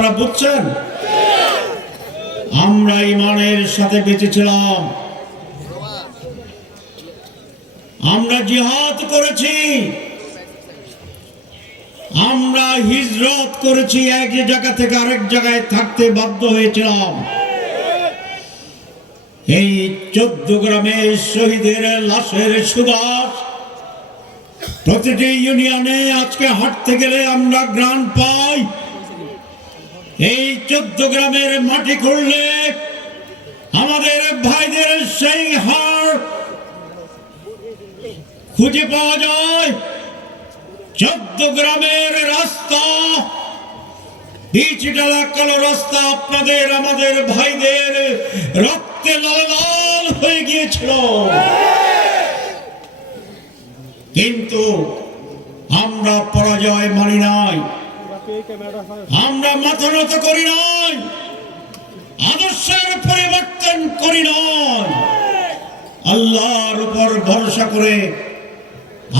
আপনারা বুঝছেন? আমরা ইমানের সাথে বেঁচেছিলাম আমরা জিহাদ করেছি। আমরা হিজরত করেছি, এক জায়গা থেকে আরেক জায়গায় থাকতে বাধ্য হয়েছিলাম। এই চোদ্দ গ্রামে শহীদের লাশের সুবাস। প্রতিটি ইউনিয়নে আজকে হাঁটতে গেলে আমরা গ্রান পাই। এই চোদ্দ গ্রামের মাটি খুললে আমাদের ভাইদের সেই হার খুঁজে পাওয়া যায়। চোদ্দ গ্রামের রাস্তা পিচডালা কালো রাস্তা আপনাদের, আমাদের ভাইদের রক্তে লাল হয়ে গিয়েছিল। কিন্তু আমরা পরাজয় মানি নাই আমরা মাথা নত করি নাই। আদর্শের পরিবর্তন করি নাই। আল্লাহর উপর ভরসা করে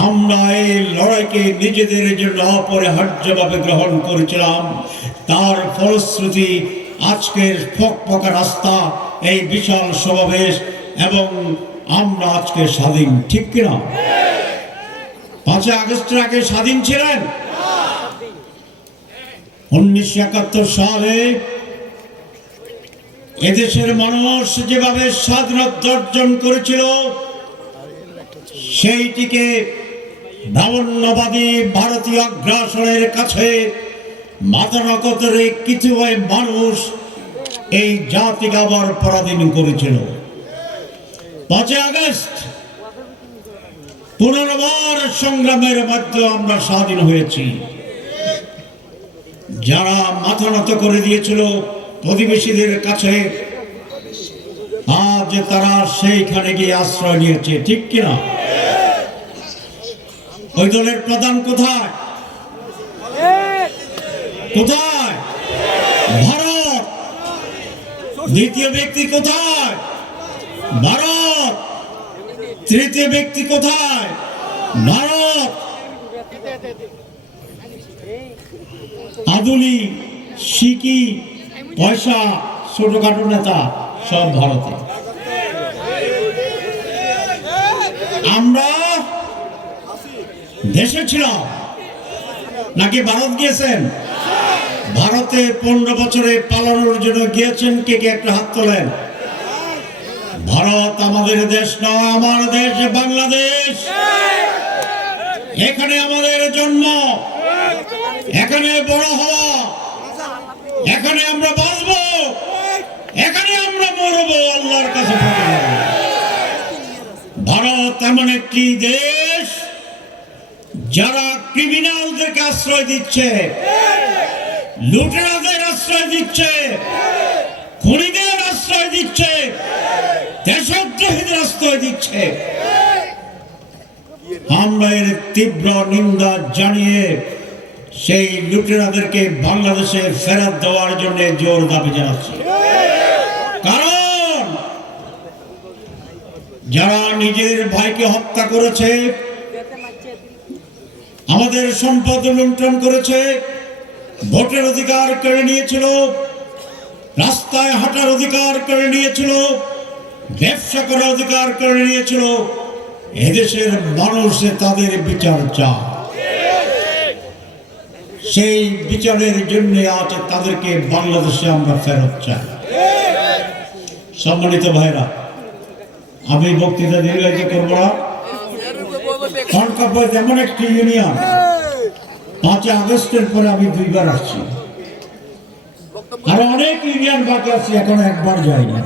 আমরা এই লড়াইকে নিজেদের জন্য অপরিহার্যভাবে গ্রহণ করেছিলাম। তার ফলশ্রুতি আজকের ফক ফকফকা রাস্তা, এই বিশাল সমাবেশ এবং আমরা আজকে স্বাধীন, ঠিক কিনা? পাঁচই আগস্টের আগে স্বাধীন ছিলেন? উনিশশো একাত্তর সালে এদেশের মানুষ যেভাবে স্বাধীনতা অর্জন করেছিল, সেইটিকে ব্রাহ্মণ্যবাদী ভারতীয় আগ্রাসনের কাছে করে কিছু মানুষ এই জাতিকে আবার পরাধীন করেছিল। পাঁচই আগস্ট, পুনর্বার সংগ্রামের মাধ্যমে আমরা স্বাধীন হয়েছি। যারা মাথা নত করে দিয়েছিল প্রতিবেশীদের কাছে, আজ তারা সেইখানে গিয়ে আশ্রয় নিয়েছে, ঠিক কিনা? ওই দলের প্রধান কোথায়? কোথায়? ভারত! দ্বিতীয় ব্যক্তি কোথায়? ভারত! তৃতীয় ব্যক্তি কোথায়? ভারত! আদুলি সিকি, পয়সা, ছোটখাটো নেতা সব ভারতে। আমরা দেশে ছিলাম, নাকি ভারত গিয়েছেন? ভারতে পনেরো বছরে পালানোর জন্য গিয়েছেন, কে কে একটা হাত তোলেন? ভারত আমাদের দেশ নয়, আমার দেশ বাংলাদেশ। এখানে আমাদের জন্ম। এখানে বড় হওয়া। এখানে আমরা বাঁচবো। এখানে আমরা মরবো, আল্লাহর কাছে ভারত এমন একটি দেশ, যারা ক্রিমিনালদেরকে আশ্রয় দিচ্ছে, লুটেরাদের আশ্রয় দিচ্ছে, খুনিদের আশ্রয় দিচ্ছে, দেশদ্রোহীদের আশ্রয় দিচ্ছে। আমরা এর তীব্র নিন্দা জানিয়ে সেই লুটেরাদেরকে বাংলাদেশে ফেরত দেওয়ার জন্য জোর দাবি জানাচ্ছি। কারণ যারা নিজের ভাইকে হত্যা করেছে, আমাদের সম্পদ লুণ্ঠন করেছে, ভোটের অধিকার কেড়ে নিয়েছিল, রাস্তায় হাঁটার অধিকার কেড়ে নিয়েছিল, ব্যবসা করার অধিকার কেড়ে নিয়েছিল, এদেশের মানুষ তাদের বিচার চায়। সেই বিচারের জন্য আজ তাদেরকে বাংলাদেশে আমরা ফেরত চাই। সম্মানিত ভাইরা, আমি বক্তৃতা দীর্ঘায়িত করব না। এমন একটি ইউনিয়ন পাঁচই আগস্টের পরে আমি দুইবার আসছি। আরও অনেক ইউনিয়ন বাকি আছে, এখন একবার যাইনি